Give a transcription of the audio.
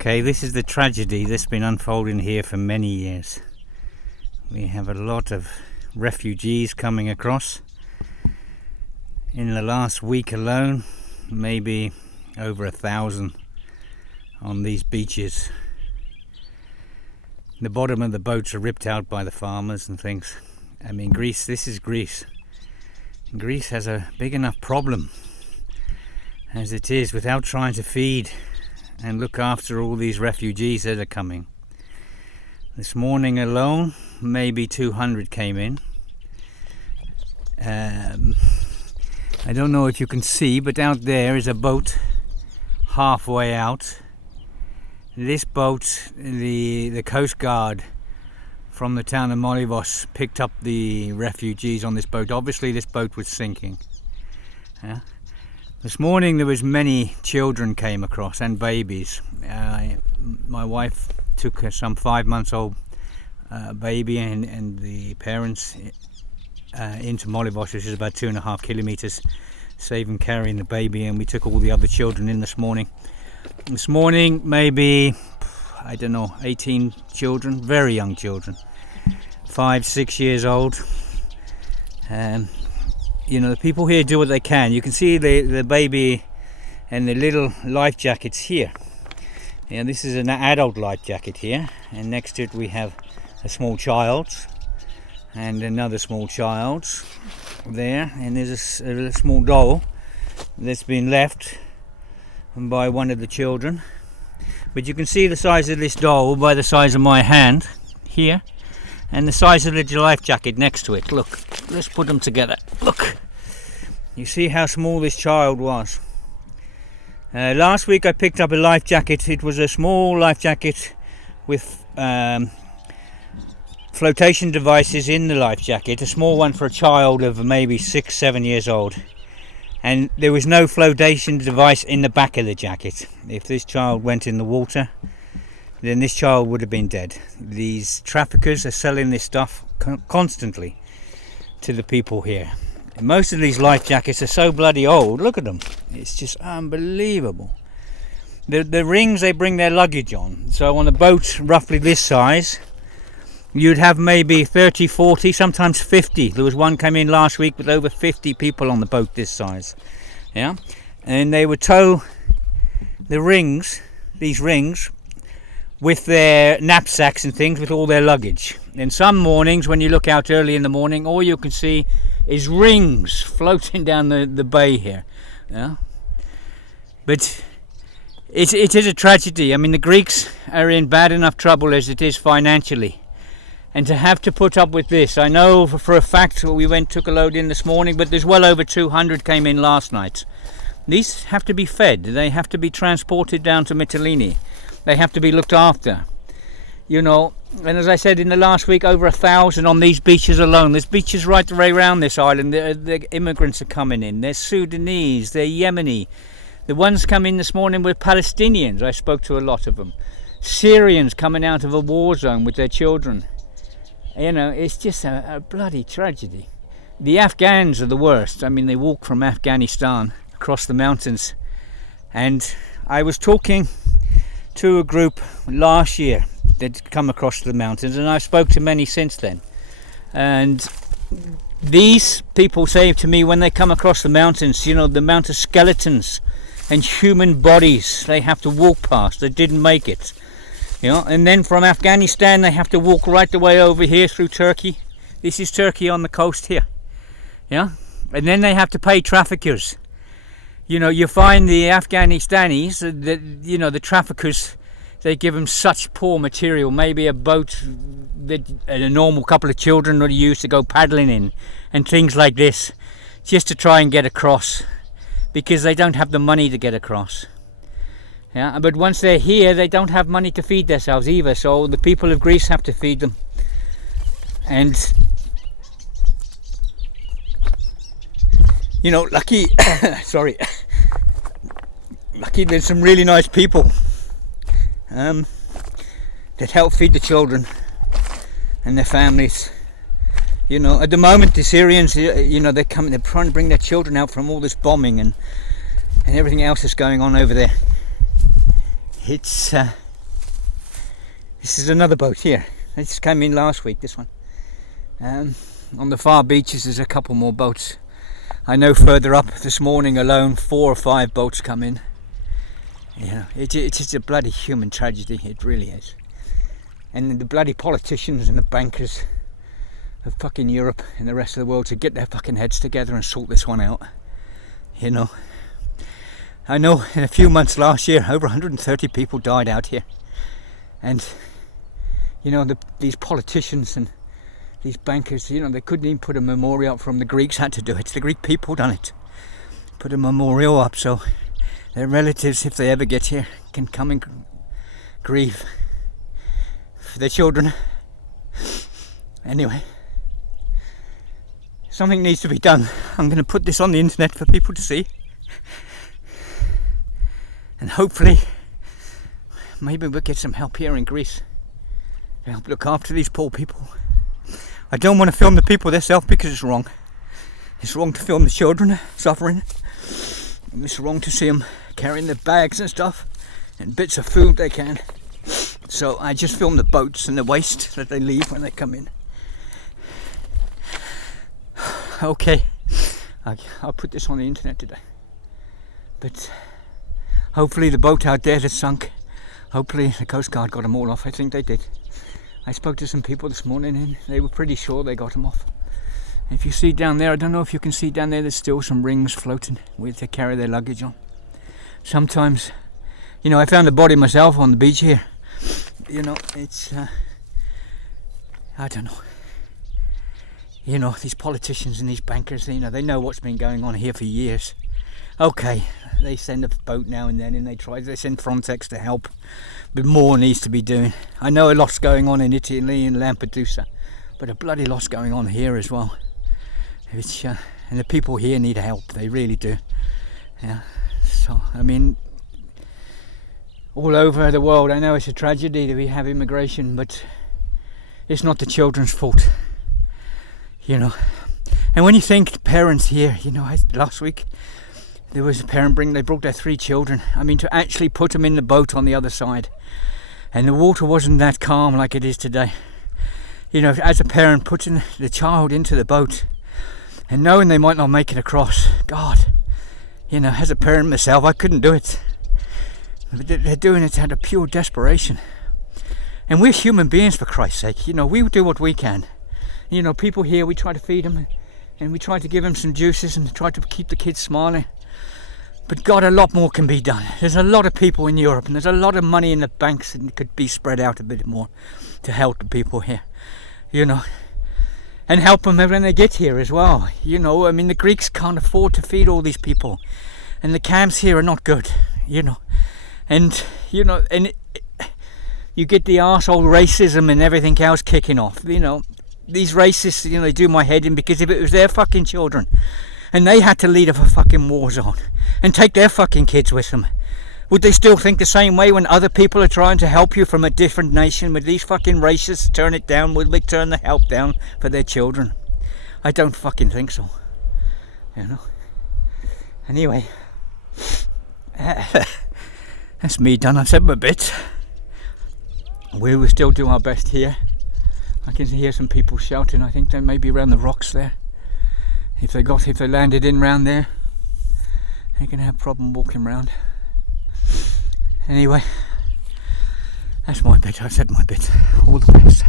Okay, this is the tragedy that's been unfolding here for many years. We have a lot of refugees coming across. In the last week alone, maybe over 1,000 on these beaches. The bottom of the boats are ripped out by the farmers and things. I mean, Greece, this is Greece. Greece has a big enough problem as it is without trying to feed and look after all these refugees that are coming. This morning alone, maybe 200 came in. I don't know if you can see, but out there is a boat halfway out. This boat, the Coast Guard from the town of Molivos picked up the refugees on this boat. Obviously this boat was sinking. Yeah. This morning there was many children came across and babies. My wife took some 5-month-old baby and the parents into Molivos, which is about 2.5 kilometers, saving carrying the baby, and we took all the other children in this morning. This morning maybe, I don't know, 18 children, very young children, 5-6 years old. You know, the people here do what they can. You can see the baby and the little life jackets here. Yeah, this is an adult life jacket here, and next to it we have a small child and another small child there, and there's a small doll that's been left by one of the children. But you can see the size of this doll by the size of my hand here, and the size of the life jacket next to it. Look, let's put them together. Look, you see how small this child was. Last week I picked up a life jacket. It was a small life jacket with flotation devices in the life jacket, a small one for a child of maybe 6-7 years old, and there was no flotation device in the back of the jacket. If this child went in the water, then this child would have been dead. These traffickers are selling this stuff constantly to the people here. And most of these life jackets are so bloody old. Look at them, it's just unbelievable. The rings they bring their luggage on, so on a boat roughly this size you'd have maybe 30, 40, sometimes 50. There was one came in last week with over 50 people on the boat this size. Yeah, and they would tow the rings, these rings, with their knapsacks and things, with all their luggage. And some mornings when you look out early in the morning, all you can see is rings floating down the bay here. Yeah, but it is a tragedy. I mean, the Greeks are in bad enough trouble as it is financially, and to have to put up with this, I know for a fact we took a load in this morning, but there's well over 200 came in last night. These have to be fed, they have to be transported down to Mytilene, they have to be looked after, you know. And as I said, in the last week, over 1,000 on these beaches alone. There's beaches right the way around this island. The immigrants are coming in, they're Sudanese, they're Yemeni. The ones coming this morning were Palestinians, I spoke to a lot of them. Syrians coming out of a war zone with their children. You know, it's just a bloody tragedy. The Afghans are the worst. I mean, they walk from Afghanistan across the mountains. And I was talking to a group last year that come across the mountains, and I spoke to many since then. And these people say to me when they come across the mountains, you know, the amount of skeletons and human bodies they have to walk past that didn't make it. You know, and then from Afghanistan they have to walk right the way over here through Turkey. This is Turkey on the coast here. Yeah, and then they have to pay traffickers. You know, you find the Afghanistanis, you know, the traffickers, they give them such poor material. Maybe a boat that a normal couple of children would use to go paddling in, and things like this, just to try and get across, because they don't have the money to get across. Yeah, but once they're here, they don't have money to feed themselves either, so the people of Greece have to feed them. And you know, lucky sorry, lucky there's some really nice people that help feed the children and their families. You know, at the moment the Syrians, you know, they're trying to bring their children out from all this bombing and everything else that's going on over there. It's This is another boat here. This came in last week, this one. On the far beaches there's a couple more boats. I know further up this morning alone 4 or 5 boats come in. You know, it's a bloody human tragedy, it really is. And the bloody politicians and the bankers of fucking Europe and the rest of the world to get their fucking heads together and sort this one out. You know, I know in a few months last year over 130 people died out here, and you know, these politicians and these bankers, you know, they couldn't even put a memorial up from the Greeks had to do it. The Greek people done it, put a memorial up so their relatives, if they ever get here, can come and grieve for their children. Anyway, something needs to be done. I'm going to put this on the internet for people to see, and hopefully maybe we'll get some help here in Greece to help look after these poor people. I don't want to film the people themselves because it's wrong. It's wrong to film the children suffering. It's wrong to see them carrying their bags and stuff and bits of food they can. So I just film the boats and the waste that they leave when they come in. Okay, I'll put this on the internet today. But hopefully the boat out there that sunk, hopefully the Coast Guard got them all off. I think they did. I spoke to some people this morning and they were pretty sure they got them off. If you see down there, I don't know if you can see down there, there's still some rings floating where they carry their luggage on. Sometimes, you know, I found the body myself on the beach here. You know, it's, I don't know. You know, these politicians and these bankers, you know, they know what's been going on here for years. Okay, they send a boat now and then and they send Frontex to help, but more needs to be doing. I know a lot's going on in Italy and Lampedusa, but a bloody lot's going on here as well. It's, and the people here need help, they really do. Yeah. So, I mean, all over the world, I know it's a tragedy that we have immigration, but it's not the children's fault. You know, and when you think parents here, you know, last week there was a parent they brought their 3 children. I mean, to actually put them in the boat on the other side, and the water wasn't that calm like it is today. You know, as a parent putting the child into the boat and knowing they might not make it across, God, you know, as a parent myself, I couldn't do it. But they're doing it out of pure desperation. And we're human beings, for Christ's sake. You know, we do what we can. You know, people here, we try to feed them and we try to give them some juices and try to keep the kids smiling. But God, a lot more can be done. There's a lot of people in Europe and there's a lot of money in the banks and it could be spread out a bit more to help the people here, you know, and help them when they get here as well. You know, I mean, the Greeks can't afford to feed all these people and the camps here are not good, you know, and, you know, and you get the arsehole racism and everything else kicking off, you know. These racists, you know, they do my head in, because if it was their fucking children and they had to lead a fucking war zone and take their fucking kids with them, would they still think the same way when other people are trying to help you from a different nation? Would these fucking racists turn it down? Would they turn the help down for their children? I don't fucking think so, you know. Anyway, that's me done. I've said my bit. We will still do our best here. I can hear some people shouting. I think they may be around the rocks there. If they landed in round there, they're gonna have a problem walking around. Anyway, that's my bit. I've said my bit. All the best.